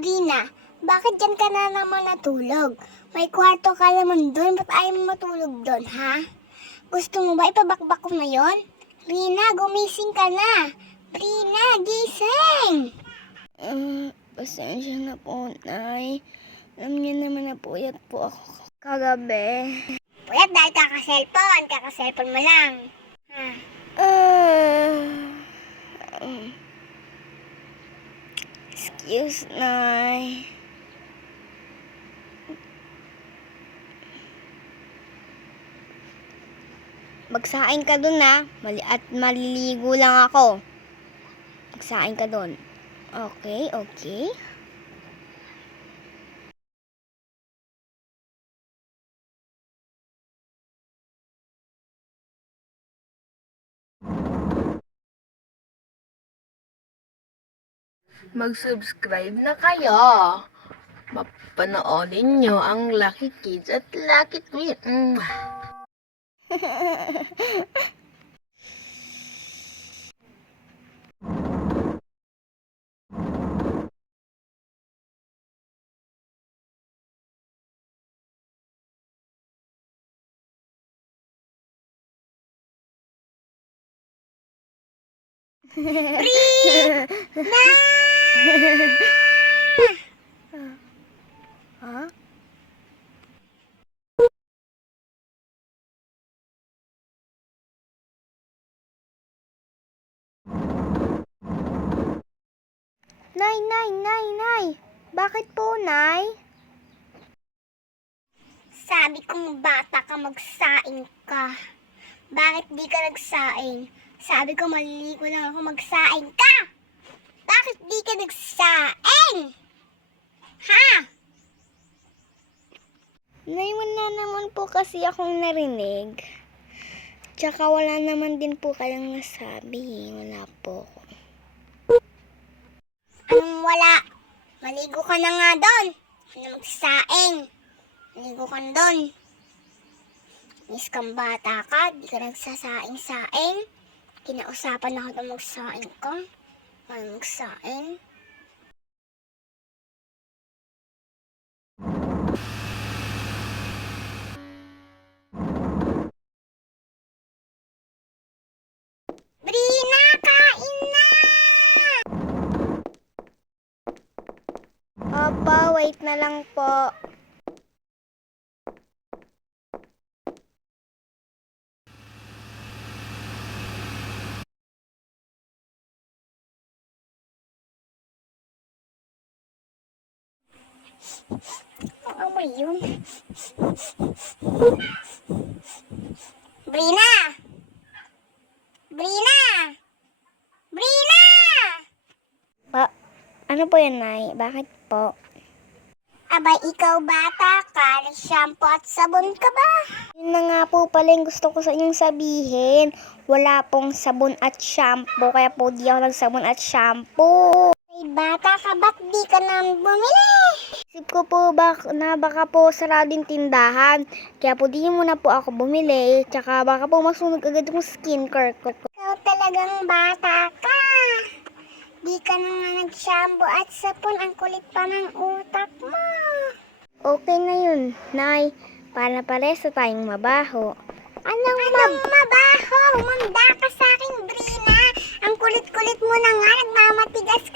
Brina, bakit dyan ka na naman natulog? May kwarto ka naman doon, ba't ayaw mo matulog doon, ha? Gusto mo ba ipabakbak ko na yon? Brina, gumising ka na! Brina, gising! Pasensya na po, Nay. Alam niyo naman na puyat po ako kagabi. Puyat dahil kaka-cellphone mo lang. Ha? Excuse, Nay. Magsaing ka dun, ha? At maliligo lang ako. Magsaing ka dun. Okay, okay. Mag-subscribe na kayo. Mapanoorin nyo ang Lucky Kids at Lucky Twin. Ha? Nay. Bakit po, Nay? Sabi kong bata ka, magsaing ka. Bakit di ka nagsaing? Sabi ko maliligo lang ako, magsaing ka! Bakit di ka nagsaing? Ha? Nay, wala naman po kasi akong narinig. Tsaka wala naman din po kayong nasabi. Wala po. Anong wala? Maligo ka na nga doon. Ano magsaing? Maligo ka na doon. Miss kang bata ka, di ka nagsasaing-saing. Kinausapan na ka na magsaing ka. Ano magsaing? Brina, kain na! Opo, wait na lang po. Ano ba yun? Brina! Brina! Brina! Ano po yan, Nay? Bakit po? Abay, ikaw bata ka, shampoo at sabon ka ba? Yun na nga po pala yung gusto ko sa inyong sabihin. Wala pong sabon at shampoo, kaya po di ako nagsabon at shampoo. Ay, bata ka, ba't di ka na bumili? Isip ko po na baka po sarading tindahan. Kaya po di muna po ako bumili. Tsaka baka po masunog agad yung skincare ko. Ikaw talagang bata ka. Di ka na nga nag-shampoo at sapon, ang kulit pa ng utak mo. Okay na yun, Nay. Para pareso tayong mabaho. Anong mabaho? Humanda ka sa akin, Brina. Ang kulit-kulit mo na nga, nagmamatigas